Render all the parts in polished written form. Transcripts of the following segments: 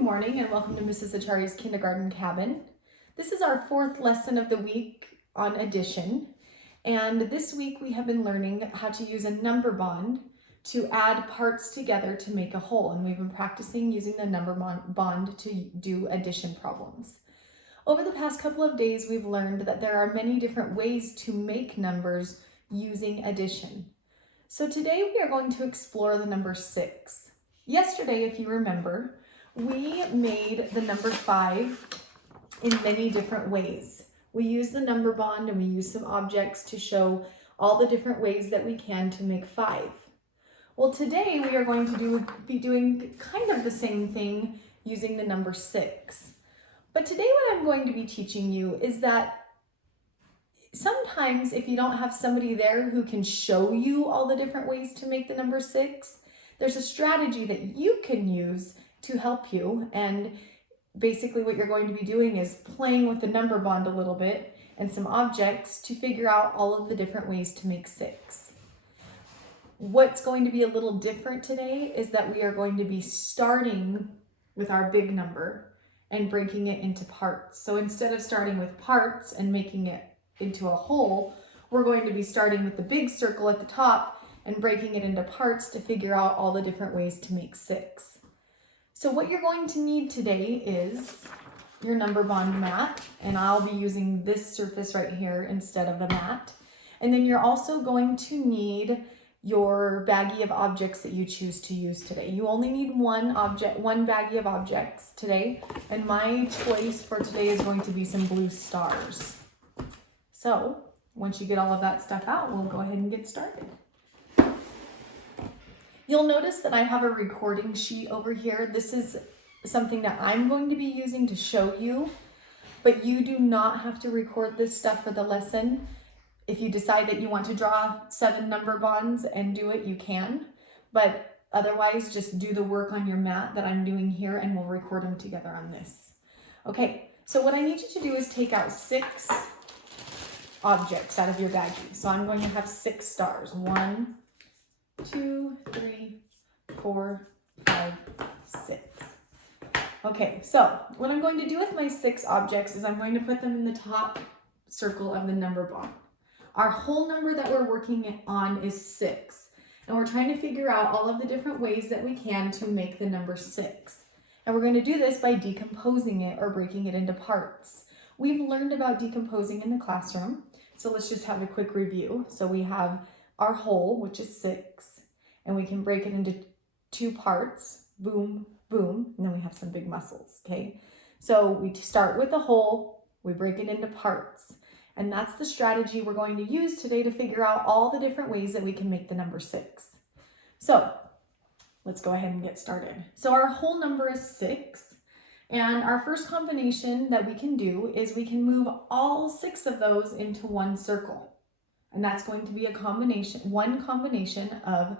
morning and welcome to Mrs. Achari's Kindergarten Cabin. This is our fourth lesson of the week on addition. And this week we have been learning how to use a number bond to add parts together to make a whole. And we've been practicing using the number bond to do addition problems. Over the past couple of days, we've learned that there are many different ways to make numbers using addition. So today we are going to explore the number 6. Yesterday, if you remember, we made the number 5 in many different ways. We used the number bond and we used some objects to show all the different ways that we can to make 5. Well, today we are going to be doing kind of the same thing using the number 6. But today what I'm going to be teaching you is that sometimes if you don't have somebody there who can show you all the different ways to make the number 6, there's a strategy that you can use to help you. And basically what you're going to be doing is playing with the number bond a little bit and some objects to figure out all of the different ways to make 6. What's going to be a little different today is that we are going to be starting with our big number and breaking it into parts. So instead of starting with parts and making it into a whole, we're going to be starting with the big circle at the top and breaking it into parts to figure out all the different ways to make 6. So what you're going to need today is your number bond mat, and I'll be using this surface right here instead of the mat. And then you're also going to need your baggie of objects that you choose to use today. You only need one baggie of objects today, and my choice for today is going to be some blue stars. So once you get all of that stuff out, we'll go ahead and get started. You'll notice that I have a recording sheet over here. This is something that I'm going to be using to show you, but you do not have to record this stuff for the lesson. If you decide that you want to draw 7 number bonds and do it, you can, but otherwise just do the work on your mat that I'm doing here and we'll record them together on this. Okay, so what I need you to do is take out 6 objects out of your baggie. So I'm going to have 6 stars. 1, 2, 3, 4, 5, 6. Okay, so what I'm going to do with my 6 objects is I'm going to put them in the top circle of the number bond. Our whole number that we're working on is 6, and we're trying to figure out all of the different ways that we can to make the number 6. And we're going to do this by decomposing it or breaking it into parts. We've learned about decomposing in the classroom, so let's just have a quick review. So we have our whole, which is 6, and we can break it into 2 parts, boom, boom, and then we have some big muscles, okay? So we start with the whole, we break it into parts, and that's the strategy we're going to use today to figure out all the different ways that we can make the number 6. So let's go ahead and get started. So our whole number is 6, and our first combination that we can do is we can move all 6 of those into one circle. And that's going to be one combination of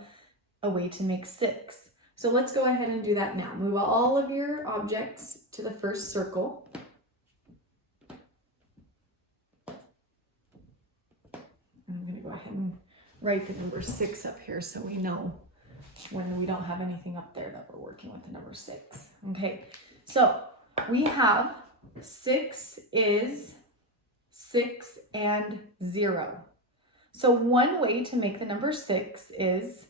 a way to make 6. So let's go ahead and do that now. Move all of your objects to the first circle. I'm going to go ahead and write the number 6 up here so we know when we don't have anything up there that we're working with the number 6. Okay, so we have 6 is 6 and 0. So one way to make the number 6 is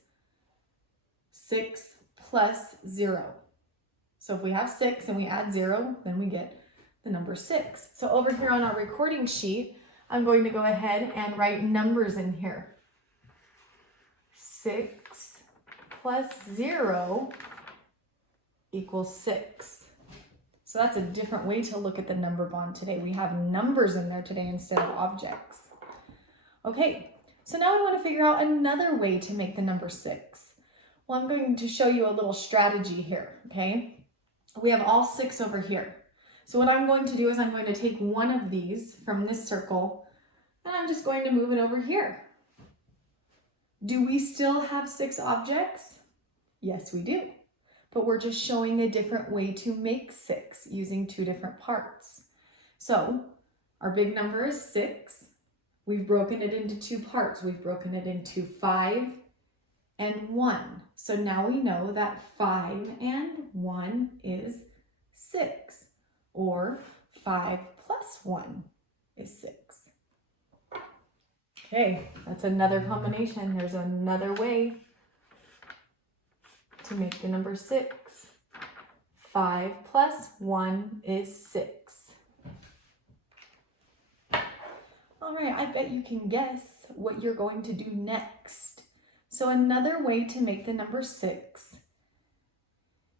6 plus 0. So if we have 6 and we add 0, then we get the number 6. So over here on our recording sheet, I'm going to go ahead and write numbers in here. 6 plus 0 equals 6. So that's a different way to look at the number bond today. We have numbers in there today instead of objects. Okay, so now we want to figure out another way to make the number 6. Well, I'm going to show you a little strategy here, okay? We have all 6 over here. So what I'm going to do is I'm going to take one of these from this circle and I'm just going to move it over here. Do we still have 6 objects? Yes, we do. But we're just showing a different way to make 6 using 2 different parts. So our big number is 6. We've broken it into 2 parts. We've broken it into 5 and 1. So now we know that 5 and 1 is 6. Or 5 plus 1 is 6. Okay, that's another combination. There's another way to make the number 6. 5 plus 1 is 6. All right, I bet you can guess what you're going to do next. So another way to make the number 6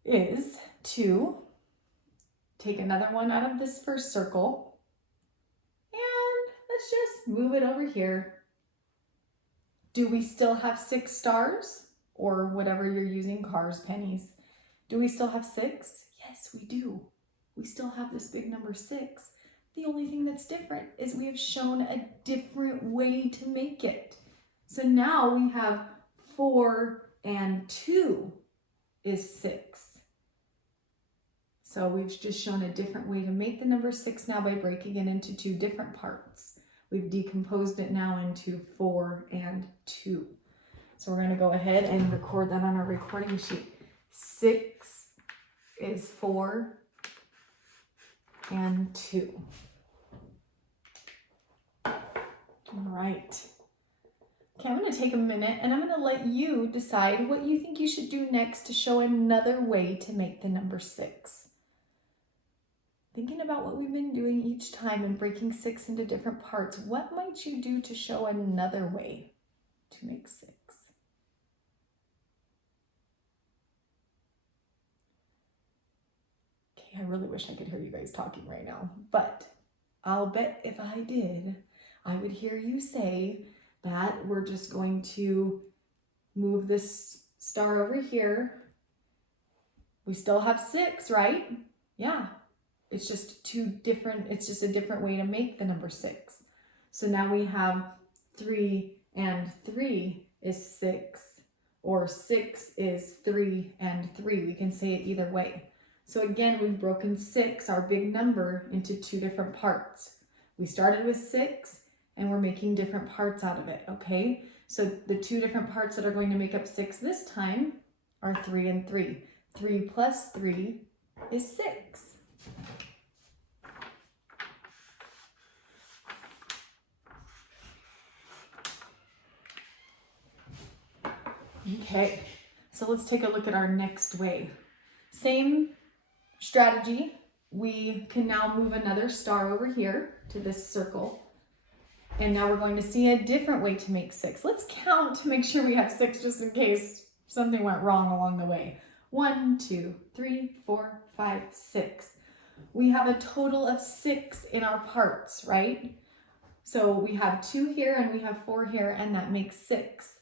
is to take another one out of this first circle and let's just move it over here. Do we still have 6 stars or whatever you're using, cars, pennies? Do we still have 6? Yes, we do. We still have this big number 6. The only thing that's different is we have shown a different way to make it. So now we have 4 and 2 is 6. So we've just shown a different way to make the number 6 now by breaking it into 2 different parts. We've decomposed it now into 4 and 2. So we're going to go ahead and record that on our recording sheet. 6 is 4 and 2. All right. Okay, I'm going to take a minute and I'm going to let you decide what you think you should do next to show another way to make the number 6. Thinking about what we've been doing each time and breaking 6 into different parts, what might you do to show another way to make 6? Okay, I really wish I could hear you guys talking right now, but I'll bet if I did, I would hear you say that we're just going to move this star over here. We still have 6, right? Yeah. It's just it's just a different way to make the number 6. So now we have 3 and 3 is 6, or 6 is 3 and 3. We can say it either way. So again, we've broken 6, our big number, into 2 different parts. We started with 6 and we're making different parts out of it, okay? So the 2 different parts that are going to make up 6 this time are 3 and 3. 3 plus 3 is 6. Okay, so let's take a look at our next way. Same strategy. We can now move another star over here to this circle. And now we're going to see a different way to make 6. Let's count to make sure we have 6 just in case something went wrong along the way. 1, 2, 3, 4, 5, 6. We have a total of 6 in our parts, right? So we have 2 here and we have 4 here, and that makes 6.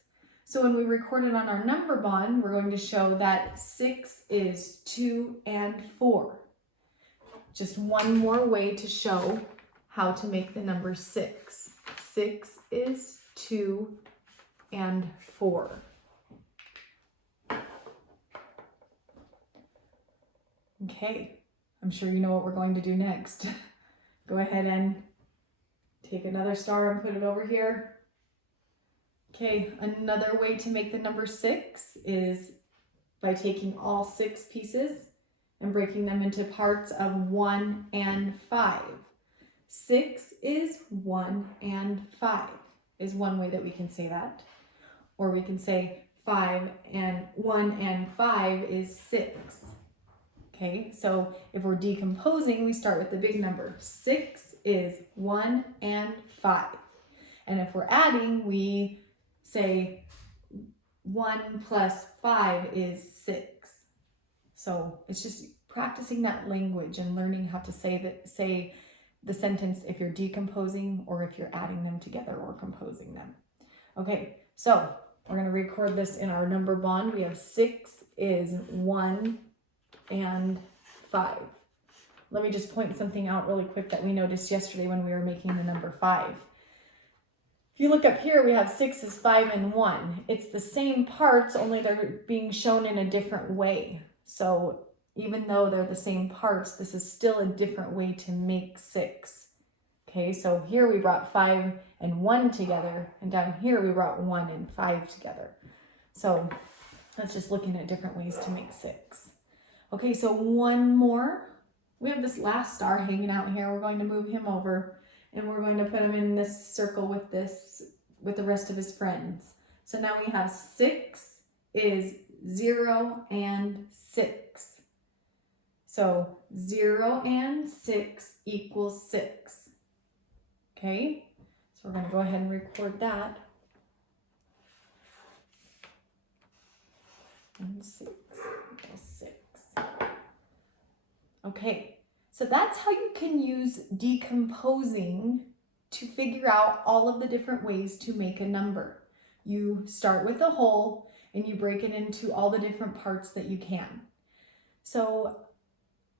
So when we record it on our number bond, we're going to show that 6 is 2 and 4. Just one more way to show how to make the number 6. 6 is 2 and 4. Okay, I'm sure you know what we're going to do next. Go ahead and take another star and put it over here. Okay, another way to make the number 6 is by taking all 6 pieces and breaking them into parts of 1 and 5. 6 is 1 and 5 is one way that we can say that. Or we can say 1 and 5 is 6. Okay, so if we're decomposing, we start with the big number. 6 is 1 and 5. And if we're adding, we say 1 plus 5 is 6. So it's just practicing that language and learning how to say the sentence if you're decomposing or if you're adding them together or composing them. Okay, so we're going to record this in our number bond. We have 6 is 1 and 5. Let me just point something out really quick that we noticed yesterday when we were making the number 5. If you look up here, we have 6 is 5 and 1. It's the same parts, only they're being shown in a different way. So even though they're the same parts, this is still a different way to make 6. Okay, so here we brought 5 and 1 together, and down here we brought 1 and 5 together. So that's just looking at different ways to make 6. Okay, so one more We have this last star hanging out here. We're going to move him over and we're going to put him in this circle with the rest of his friends. So now we have 6 is 0 and 6. So 0 and 6 equals 6. Okay, so we're going to go ahead and record that. And 6 equals 6. Okay, so that's how you can use decomposing to figure out all of the different ways to make a number. You start with a whole and you break it into all the different parts that you can. So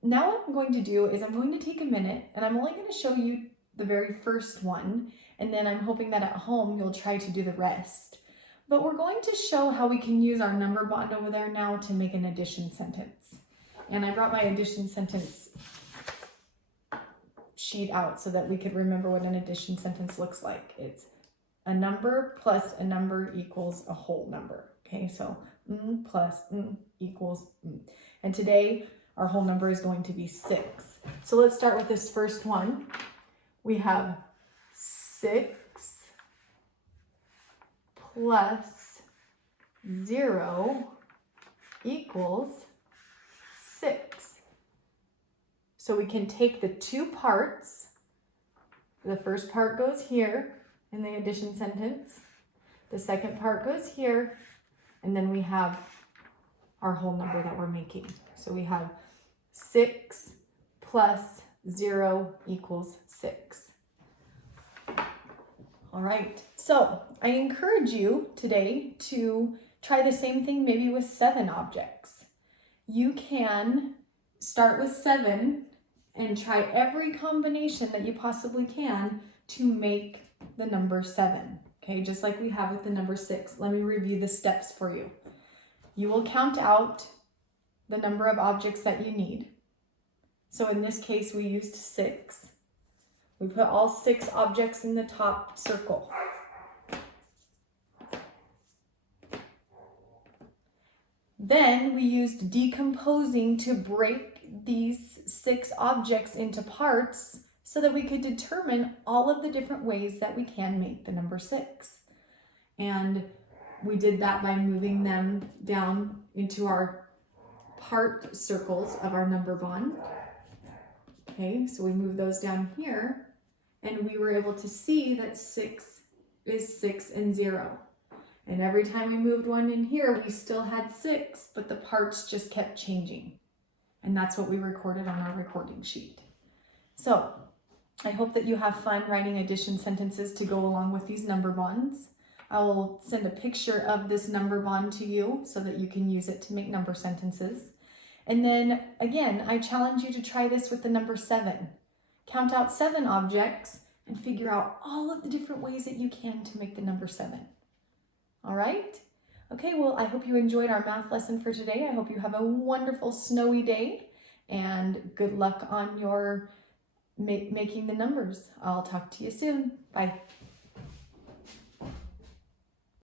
now what I'm going to do is I'm going to take a minute and I'm only going to show you the very first one, and then I'm hoping that at home you'll try to do the rest. But we're going to show how we can use our number bond over there now to make an addition sentence. And I brought my addition sentence sheet out so that we could remember what an addition sentence looks like. It's a number plus a number equals a whole number. Okay, so plus equals And today our whole number is going to be 6. So let's start with this first one. We have 6 plus 0 equals 6. So we can take the two parts. The first part goes here in the addition sentence. The second part goes here. And then we have our whole number that we're making. So we have 6 plus 0 equals 6. All right, so I encourage you today to try the same thing maybe with 7 objects. You can start with 7 and try every combination that you possibly can to make the number 7. Okay, just like we have with the number 6. Let me review the steps for you. You will count out the number of objects that you need. So in this case, we used 6. We put all 6 objects in the top circle. Then we used decomposing to break these 6 objects into parts so that we could determine all of the different ways that we can make the number 6. And we did that by moving them down into our part circles of our number bond. Okay, so we move those down here and we were able to see that 6 is 6 and 0. And every time we moved one in here, we still had 6, but the parts just kept changing. And that's what we recorded on our recording sheet. So I hope that you have fun writing addition sentences to go along with these number bonds. I will send a picture of this number bond to you so that you can use it to make number sentences. And then again, I challenge you to try this with the number 7. Count out 7 objects and figure out all of the different ways that you can to make the number 7. All right? Okay, well, I hope you enjoyed our math lesson for today. I hope you have a wonderful snowy day and good luck on your making the numbers. I'll talk to you soon. Bye.